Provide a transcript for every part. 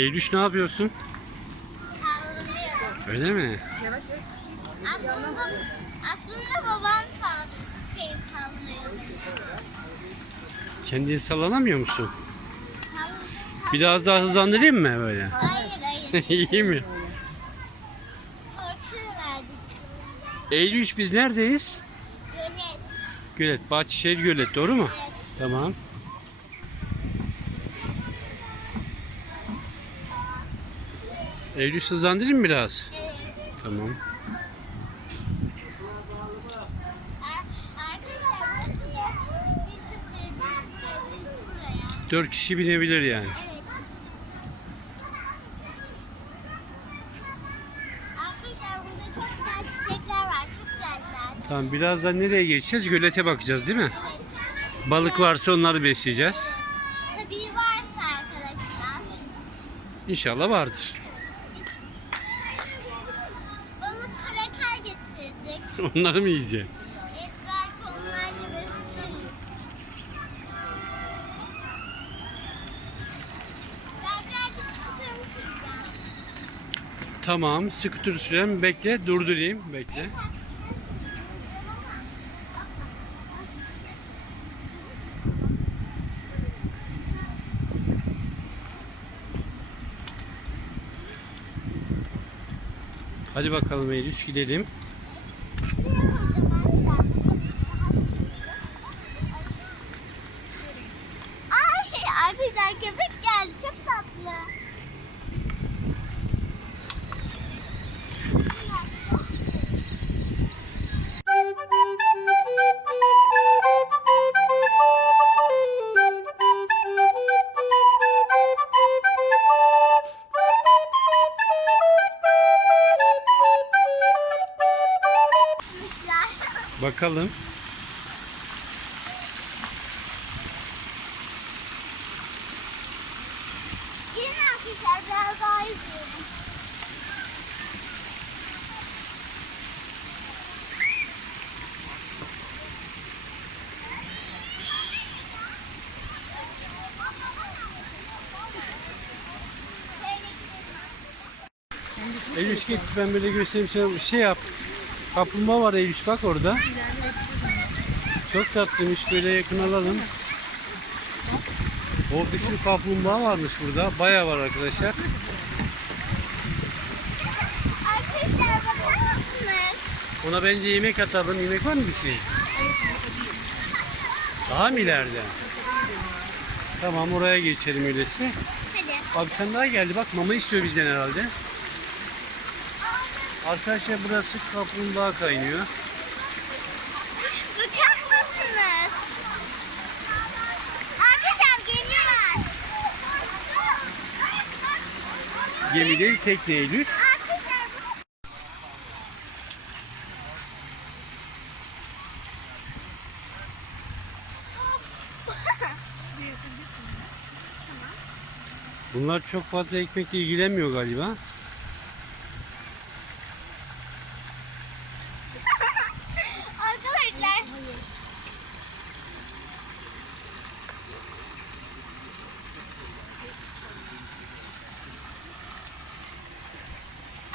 Eylül ne yapıyorsun? Sallanıyorum. Öyle mi? Aslında, aslında babam sal, şey sallıyor. Kendini sallanamıyor musun? Biraz daha hızlandırayım mı böyle? Hayır hayır. İyi mi? Korku verdik. Eylül biz neredeyiz? Gölet. Gölet, Bahçeşehir Gölet doğru mu? Evet. Tamam. Eylül hızlandırayım mı biraz? Evet. Tamam. Dört kişi binebilir yani. Evet. Tamam birazdan nereye geçeceğiz? Gölete bakacağız değil mi? Evet. Balık varsa onları besleyeceğiz. Tabii varsa arkadaşlar. İnşallah vardır. Onları mı yiyeceksin? Tamam. Skuter süren bekle. Durdurayım. Bekle. Hadi bakalım Eylül gidelim. Bakalım. Yine arkadaşlar biraz daha izleyelim. Eylül git ben böyle göstereyim sana şey yap. Kaplumbağa var Eylül bak orada. Çok tatlıymış böyle yakın alalım. Orada bir kaplumbağa varmış burada. Bayağı var arkadaşlar. Arkadaşlar bakar mısınız? Ona bence yemek atalım. Yemek var mı bir şey? Daha mı ileride? Tamam oraya geçelim öyleyse. Hadi. Abi sen daha geldi bak mama istiyor bizden herhalde. Arkadaşlar burası kaplumbağa kaynıyor. Bakar mısınız? Arkadaşlar geliyorlar. Gemi değil tekne Eylül. Bunlar çok fazla ekmekle ilgilenmiyor galiba. Arkadaşlar.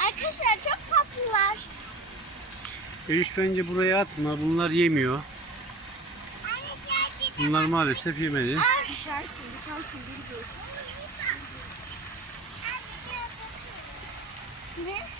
Arkadaşlar çok tatlılar. Eylül bence buraya atma. Bunlar yemiyor. Bunlar maalesef yemedi. Ne?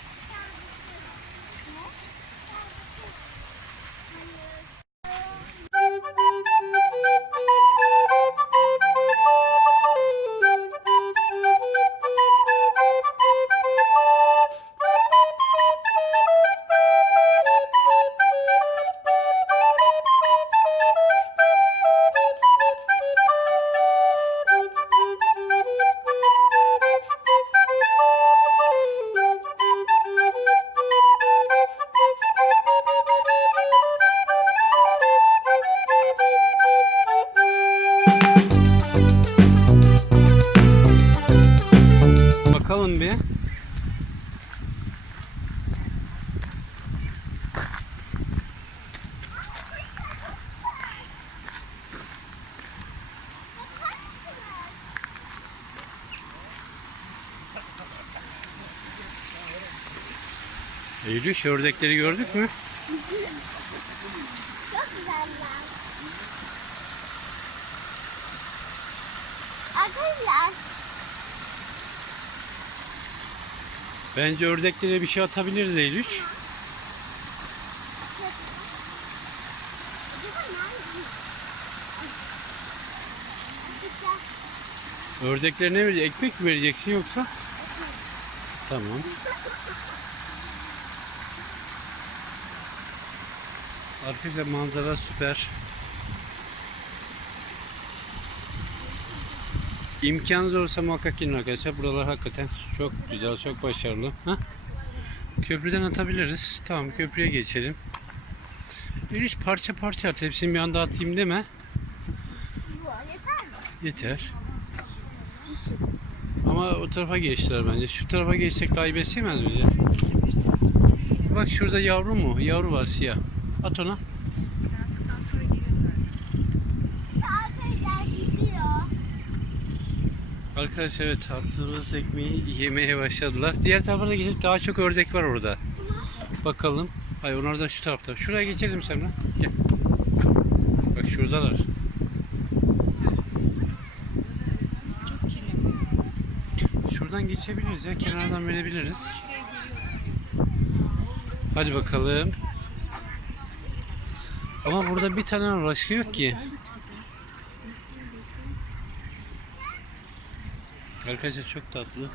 Eylül ördekleri gördük mü? Çok güzeller. Arkadaşlar Bence ördeklere bir şey atabiliriz Eylül. Ördeklere ne vereceksin? Ekmek mi vereceksin yoksa? Tamam. Arkadaşlar manzara süper. İmkanınız olursa muhakkak gelin arkadaşlar. Buralar hakikaten çok güzel, çok başarılı. Ha? Köprüden atabiliriz. Tamam köprüye geçelim. İş parça parça at. Hepsini bir anda atayım deme. Yeter. Ama o tarafa geçtiler bence. Şu tarafa geçsek daha iyi besleyemez miyiz? Bak şurada yavru mu? Yavru var siyah. At ona. Arkadaşlar evet attığımız ekmeği yemeye başladılar. Diğer tarafa da geçip daha çok ördek var orada. Bakalım. Ay onlar da şu tarafta. Şuraya geçelim Semra. Gel. Bak şuradalar. Şuradan geçebiliriz ya. Kenardan verebiliriz. Hadi bakalım. Ama burada bir tane. Başka yok ki. Arkadaşlar çok tatlı.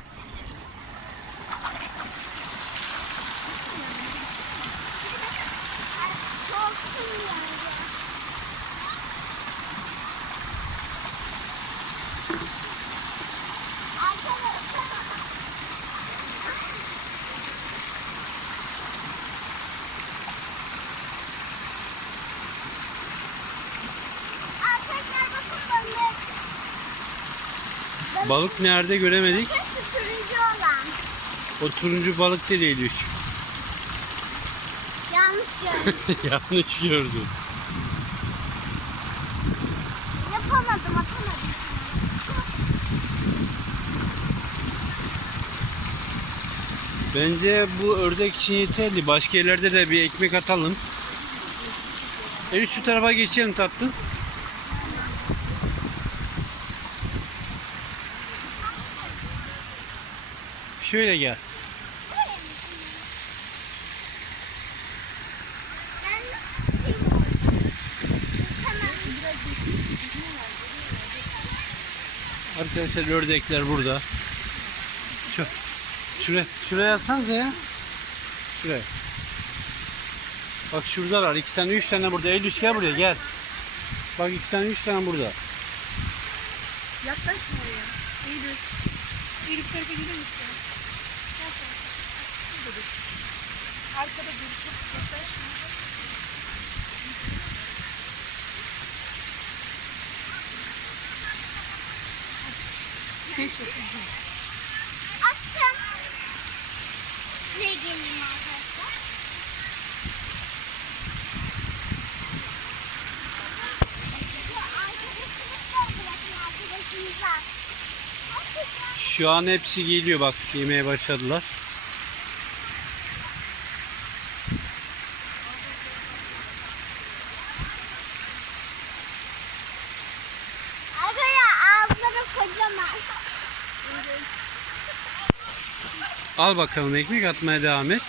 Balık nerede göremedik. Turuncu olan. O turuncu balık değil Eylül. Yanlış gördüm. Yanlış gördüm. Yapamadım atamadım. Bence bu ördek için yeterli. Başka yerlerde de bir ekmek atalım. Eylül şu tarafa geçelim tatlım. Şöyle gel. Arkadaşlar ördekler burada. Şu, şuraya, şuraya yazsanıza ya. Şuraya. Bak şuradalar. iki tane, üç tane burada. Eylül gel buraya gel. Bak iki tane, üç tane burada. Yaklaşma oraya. Eylül. Eylül tarafa gelir misin? Burada dur. Arkada dur. Çok yaklaşma. Beş yapın. Attım. Buraya geleyim arkadaşlar. Şu an hepsi geliyor bak yemeye başladılar. Al bakalım ekmek atmaya devam et.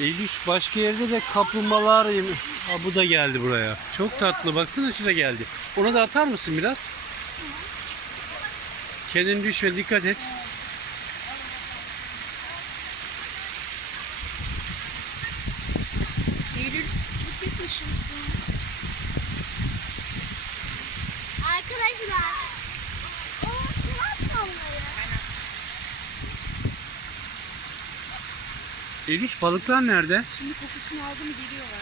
Eylül başka yerde de kaplumbağalar yemi. Ha, bu da geldi buraya. Çok tatlı. Baksana şu da geldi. Ona da atar mısın biraz? Kendin düşme dikkat et. Eylül çok yaklaşıyorsun. Arkadaşlar. O sırat onları. Eylül balıklar nerede? Şimdi kokusunu aldı mı geliyorlar.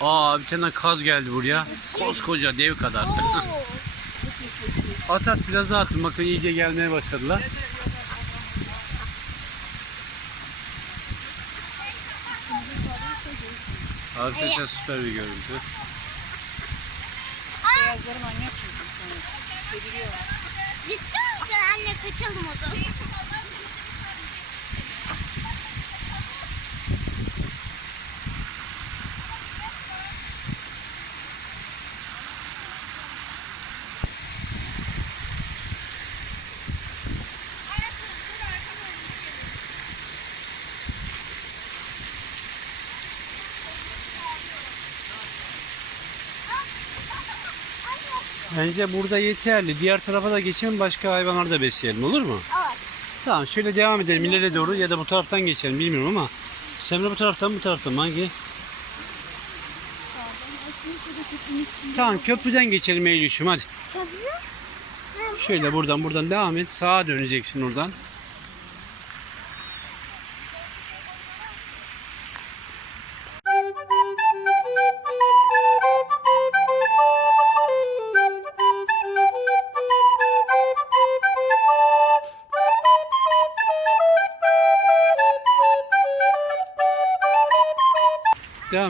Aa bir tane kaz geldi buraya. Koskoca dev kadar. At at biraz daha atın. Bakın iyice gelmeye başladılar. Arkadaşlar süper bir görüntü. Beyazları manyak çünkü sana. Deliriyorlar. Ciddi misin anne kaçalım o zaman. Bence burada yeterli. Diğer tarafa da geçelim başka hayvanlar da besleyelim olur mu? Evet. Tamam şöyle devam edelim ileri doğru ya da bu taraftan geçelim bilmiyorum ama Semra bu taraftan mı, bu taraftan hangi? Tamam köprüden geçelim Eylül'cüğüm hadi. Köprü. Şöyle buradan buradan devam et. Sağa döneceksin oradan.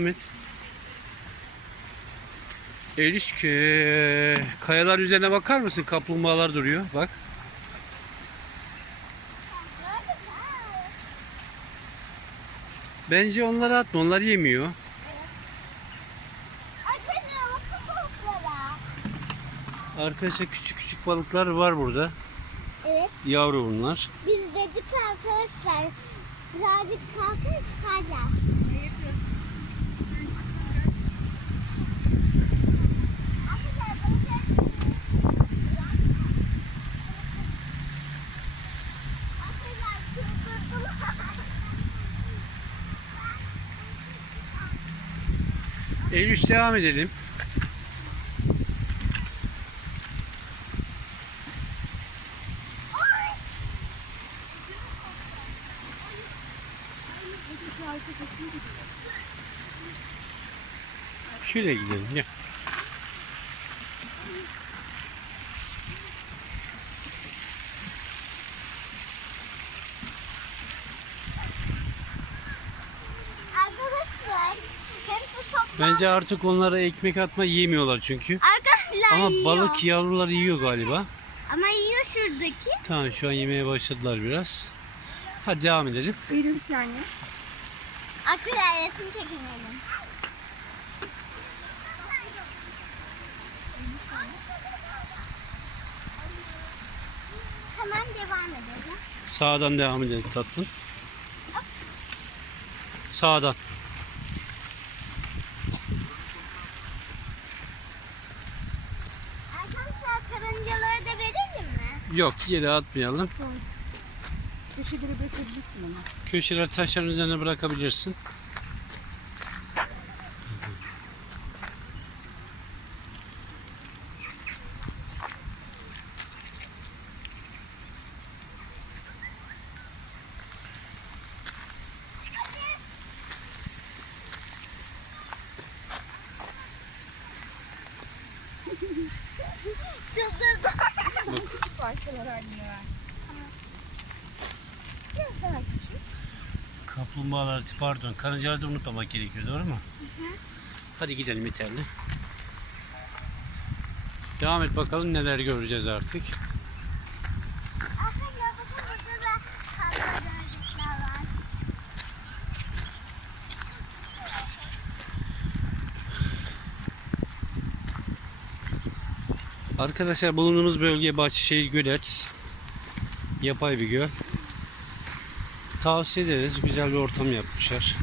Devam et. Eee, kayalar üzerine bakar mısın? Kaplumbağalar duruyor. Bak. Bence onları atma. Onlar yemiyor. Arkadaşlar küçük küçük balıklar var burada. Evet. Yavru bunlar. Biz dedik arkadaşlar. Birazcık kalsın çıkarlar. Arkadaşlar bakın. Arkadaşlar çıldırdılar. Eylül devam edelim. Şöyle gidelim. Gel. Arkadaşlar hepsi toplam. Bence artık onlara ekmek atma yemiyorlar çünkü. Arkadaşlar Ama yiyor. balık yavruları yiyor galiba. Ama yiyor şuradaki. Tamam şu an yemeye başladılar biraz. Hadi devam edelim. Eylül bir saniye. Arkadaşlar resim çekinelim. Hemen devam edelim. Sağdan devam edelim tatlım. Sağdan. Arkadaşlar karıncaları da verelim mi? Yok yere atmayalım. Köşeleri bırakabilirsin ama. Köşeler taşların üzerine bırakabilirsin. Parçalar halinde ver. Biraz daha küçük. Kaplumbağalar pardon karıncaları da unutmamak gerekiyor doğru mu? Hadi gidelim yeterli. Devam et bakalım neler göreceğiz artık. Arkadaşlar bakın burada da karıncalar var. Arkadaşlar bulunduğumuz bölge Bahçeşehir Gölet. Yapay bir göl. Tavsiye ederiz. Güzel bir ortam yapmışlar.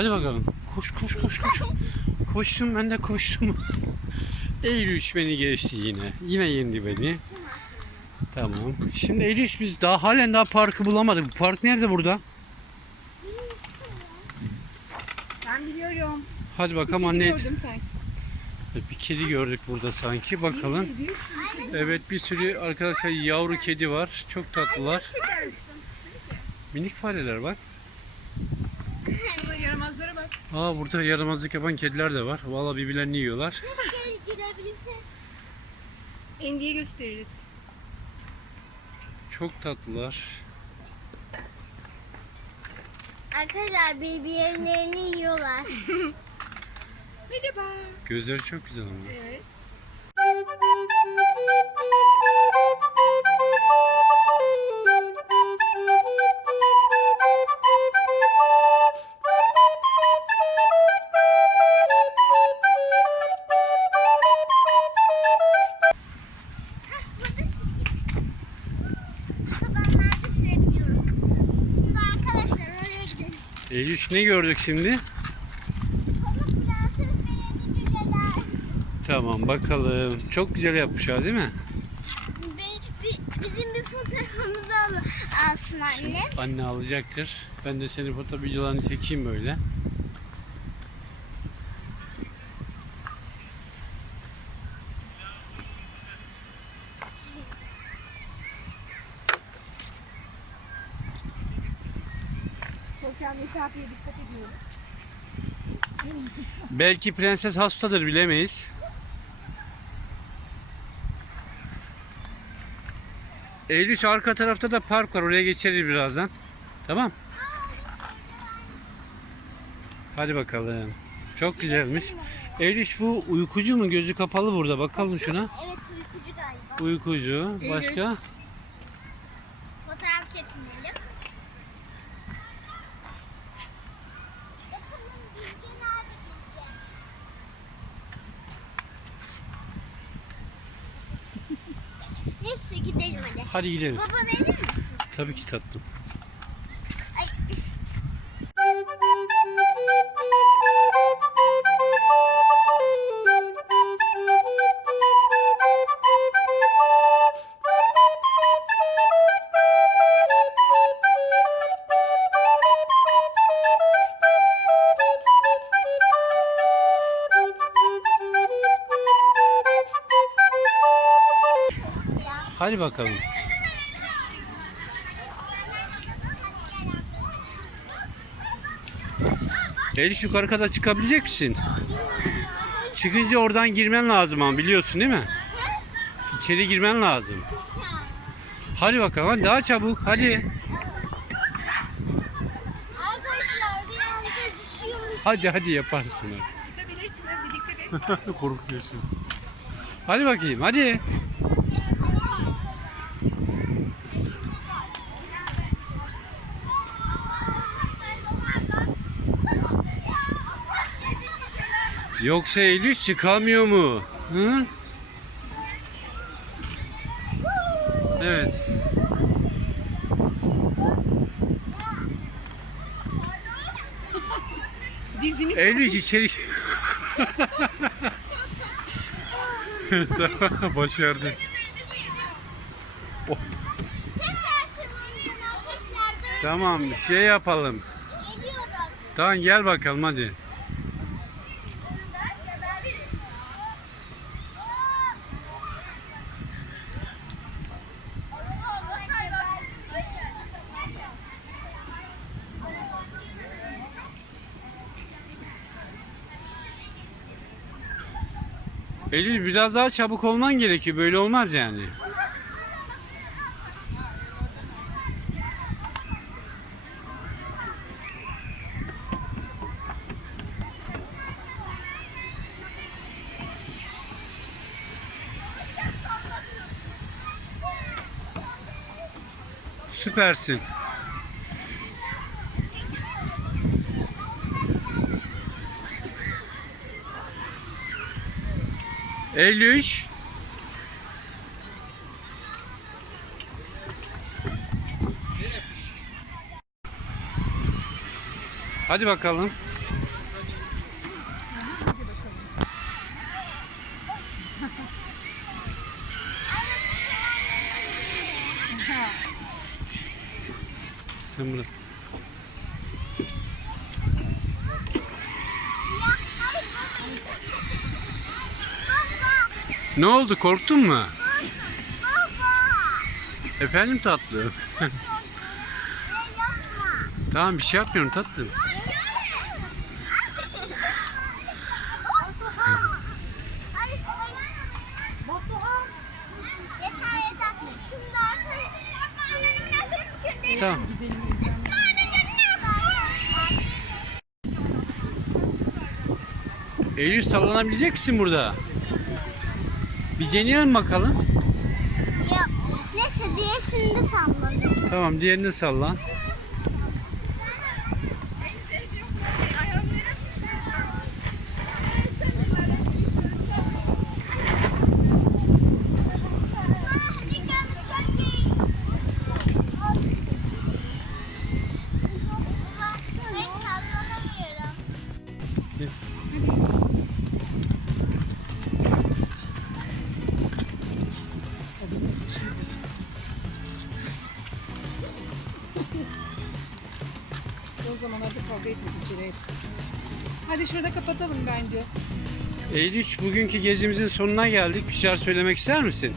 Hadi bakalım. Koş koş koş koş. Koştum ben de koştum. Eylül 3 beni geçti yine. Yine yendi beni. Tamam. Şimdi Eylül 3 biz daha halen daha parkı bulamadık. Bu park nerede burada? Ben biliyorum. Hadi bakalım anne. gördüm sanki. Bir kedi gördük burada sanki. Bakalım. Evet bir sürü arkadaşlar yavru kedi var. Çok tatlılar. Minik fareler bak. Aa burada yaramazlık yapan kediler de var. Vallahi birbirlerini yiyorlar. Keşke girebilse. Endiye gösteririz. Çok tatlılar. Arkadaşlar birbirlerini yiyorlar. Merhaba. Gözleri çok güzel ama. Evet. 53 ne gördük şimdi? Tamam bakalım. Çok güzel yapmışlar değil mi? Bizim bir fotoğrafımızı al, alsın anne. Anne alacaktır. Ben de senin fotoğraf videolarını çekeyim böyle. Sosyal mesafeye dikkat ediyorum. Belki prenses hastadır bilemeyiz. Eylül arka tarafta da park var. Oraya geçeriz birazdan. Tamam. Hadi bakalım. Çok güzelmiş. Eylül bu uykucu mu? Gözü kapalı burada. Bakalım şuna. Evet uykucu galiba. Uykucu. Başka? Neyse gidelim hadi. Hadi gidelim. Baba verir misin? Tabii ki tatlım. Hadi bakalım. Eylül yukarı kadar çıkabilecek misin? Çıkınca oradan girmen lazım ama biliyorsun değil mi? İçeri girmen lazım. Hadi bakalım hadi daha çabuk hadi. Arkadaşlar bir anda düşüyormuş. Hadi hadi yaparsın. Çıkabilirsin hadi dikkat et. Korkuyorsun. Hadi bakayım hadi. Yoksa Eylül çıkamıyor mu? Hı? Evet. Dizini Eylül içeri... tamam başardı. Tekrar tırmanıyorum arkadaşlar. Durun. Tamam şey yapalım. Tamam gel bakalım hadi. Eylül biraz daha çabuk olman gerekiyor. Böyle olmaz yani. Süpersin. Eylül. Hadi bakalım. Ne oldu korktun mu? Baba. Efendim tatlım. Tamam bir şey yapmıyorum tatlım. Tamam. Eylül sallanabilecek misin burada? Bir deneyelim bakalım. Ya, neyse diye şimdi salladım. Tamam diğerini sallan. Hadi şurada kapatalım bence. Eylül bugünkü gezimizin sonuna geldik. Bir şeyler söylemek ister misin?